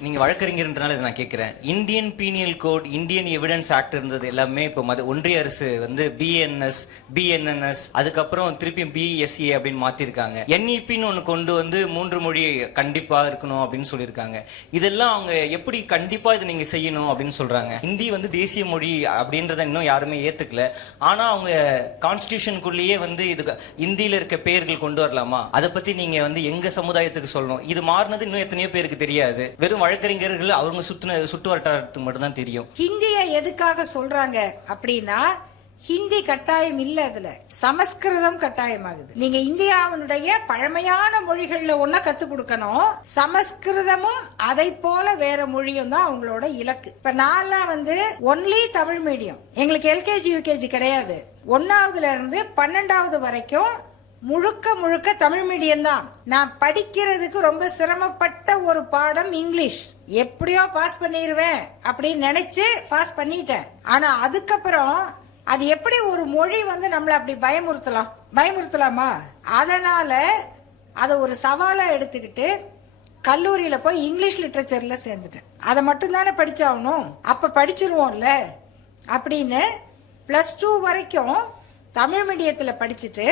நீங்க வழக்கறிஞர்ன்றனால இதை நான் கேட்கிறேன். Indian penal code, Indian evidence act இருந்தது எல்லாமே இப்போ ஒன்றிய அரசு பிஎன்எஸ், பிஎன்என்எஸ், அதுக்கப்புறம் திருப்பி பிஎஸ்ஏ அப்படின்னு மாத்திருக்காங்க. என்இபின்னு ஒன்று கொண்டு வந்து 3 மொழி கண்டிப்பா இருக்கணும் அப்படின்னு சொல்லியிருக்காங்க. இதெல்லாம் அவங்க எப்படி கண்டிப்பா இதை நீங்க செய்யணும் அப்படின்னு சொல்றாங்க. ஹிந்தி தேசிய மொழி அப்படின்றத இன்னும் யாருமே ஏத்துக்கல. ஆனா அவங்க கான்ஸ்டிடியூஷனுக்குள்ளேயே இது இந்தியில இருக்க பெயர்கள் கொண்டு வரலாமா? அதை பத்தி நீங்க எங்க சமுதாயத்துக்கு சொல்லணும். இது மாறினது இன்னும் எத்தனையோ பேருக்கு தெரியாது. வெறும் வழக்கறிஞர்கள் அவங்க சுற்று வட்டாரத்துக்கு மட்டும்தான் தெரியும். ஹிந்தியை எதுக்காக சொல்றாங்க அப்படின்னா, ஹிந்தி கட்டாயம் இல்ல, அதுல சமஸ்கிருதம் கட்டாயமாகுது. நீங்க இந்தியாவினுடைய பழமையான மொழிகள்ல ஒன்ன கத்து கொடுக்கணும். சமஸ்கிருதமும் அதை போல வேற மொழியும் தான் அவங்களோட இலக்கு. இப்ப நான் ஒன்லி தமிழ் மீடியம். எங்களுக்கு எல்கேஜி யூகேஜி கிடையாது. 1ஆவதுல இருந்து 12ஆவது வரைக்கும் முழுக்க முழுக்க தமிழ் மீடியம் தான். நான் படிக்கிறதுக்கு ரொம்ப சிரமப்பட்ட ஒரு பாடம் இங்கிலீஷ். எப்படியோ பாஸ் பண்ணிடுவேன் அப்படின்னு நினைச்சு பாஸ் பண்ணிட்டேன். ஆனா அதுக்கப்புறம் அது எப்படி ஒரு மொழி நம்மள அப்படி பயமுறுத்தலாமா? அதனால அதை ஒரு சவாலா எடுத்துக்கிட்டு கல்லூரியில போய் இங்கிலீஷ் லிட்ரேச்சர்ல சேர்ந்துட்டேன். அதை மட்டும் தானே படிச்சாகணும், அப்ப படிச்சிருவோம்ல அப்படின்னு +2 வரைக்கும் தமிழ் மீடியத்துல படிச்சுட்டு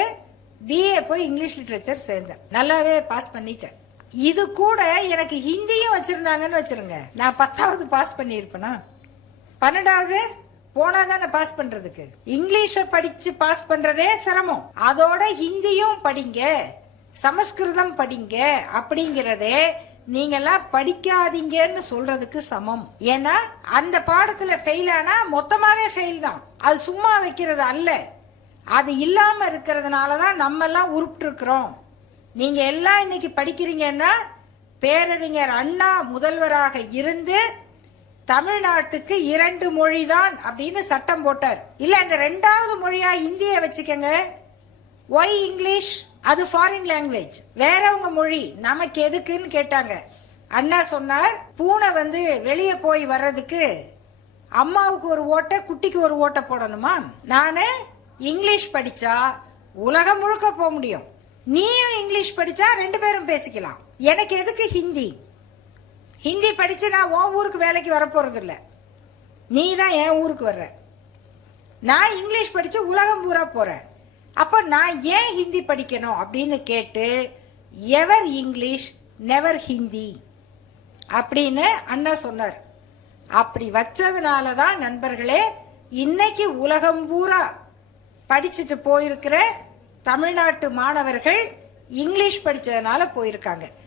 பிஏ போய் இங்கிலீஷ் லிட்ரேச்சர் சேர்ந்தேன். நல்லாவே பாஸ் பண்ணிட்டேன். இது கூட எனக்கு ஹிந்தியும் வச்சிருந்தாங்கன்னு வச்சிருங்க, நான் 10ஆவது பாஸ் பண்ணியிருப்பேனா? 12ஆவது போனாதானே பாஸ் பண்றதுக்கு. இங்கிலீஷ படிச்சு பாஸ் பண்றதே சிரமம். அதோட ஹிந்தியும் படிங்க, சமஸ்கிருதம் படிங்க அப்படிங்கிறதே நீங்கெல்லாம் படிக்காதீங்கன்னு சொல்றதுக்கு சமம். ஏன்னா அந்த பாடத்துல ஃபெயில் ஆனா மொத்தமாவே ஃபெயில் தான். அது சும்மா வைக்கிறது அல்ல. அது இல்லாம இருக்கிறதுனாலதான் நம்ம எல்லாம் உருப்பிட்டு இருக்கிறோம். நீங்க எல்லாம் இன்னைக்கு படிக்கிறீங்கன்னா பேரறிஞர் அண்ணா முதல்வராக இருந்து தமிழ்நாட்டுக்கு 2 மொழி தான் அப்படின்னு சட்டம் போட்டார். இல்ல இந்த 2வது மொழியா இந்திய வச்சுக்கங்க. Why English? அது ஃபாரின் லாங்குவேஜ், வேறவங்க மொழி, நமக்கு எதுக்குன்னு கேட்டாங்க. அண்ணா சொன்னார், பூனை வெளியே போய் வர்றதுக்கு அம்மாவுக்கு ஒரு ஓட்டை குட்டிக்கு ஒரு ஓட்டை போடணுமா? நானு இங்கிலீஷ் படிச்சா உலகம் முழுக்க போக முடியும். நீயும் இங்கிலீஷ் படிச்சா 2 பேரும் பேசிக்கலாம். எனக்கு எதுக்கு ஹிந்தி? ஹிந்தி படிச்சு நான் உன் ஊருக்கு வேலைக்கு வரப்போறது இல்லை, நீ தான் என் ஊருக்கு வர்ற. நான் இங்கிலீஷ் படிச்சு உலகம் பூரா போறேன். அப்ப நான் ஏன் ஹிந்தி படிக்கணும் அப்படின்னு கேட்டு எவர் இங்கிலீஷ் நெவர் ஹிந்தி அப்படின்னு அண்ணா சொன்னார். அப்படி வச்சதுனாலதான் நண்பர்களே இன்னைக்கு உலகம் பூரா படிச்சுட்டு போயிருக்கிற தமிழ்நாட்டு மாணவர்கள் இங்கிலீஷ் படிச்சதுனால போயிருக்காங்க.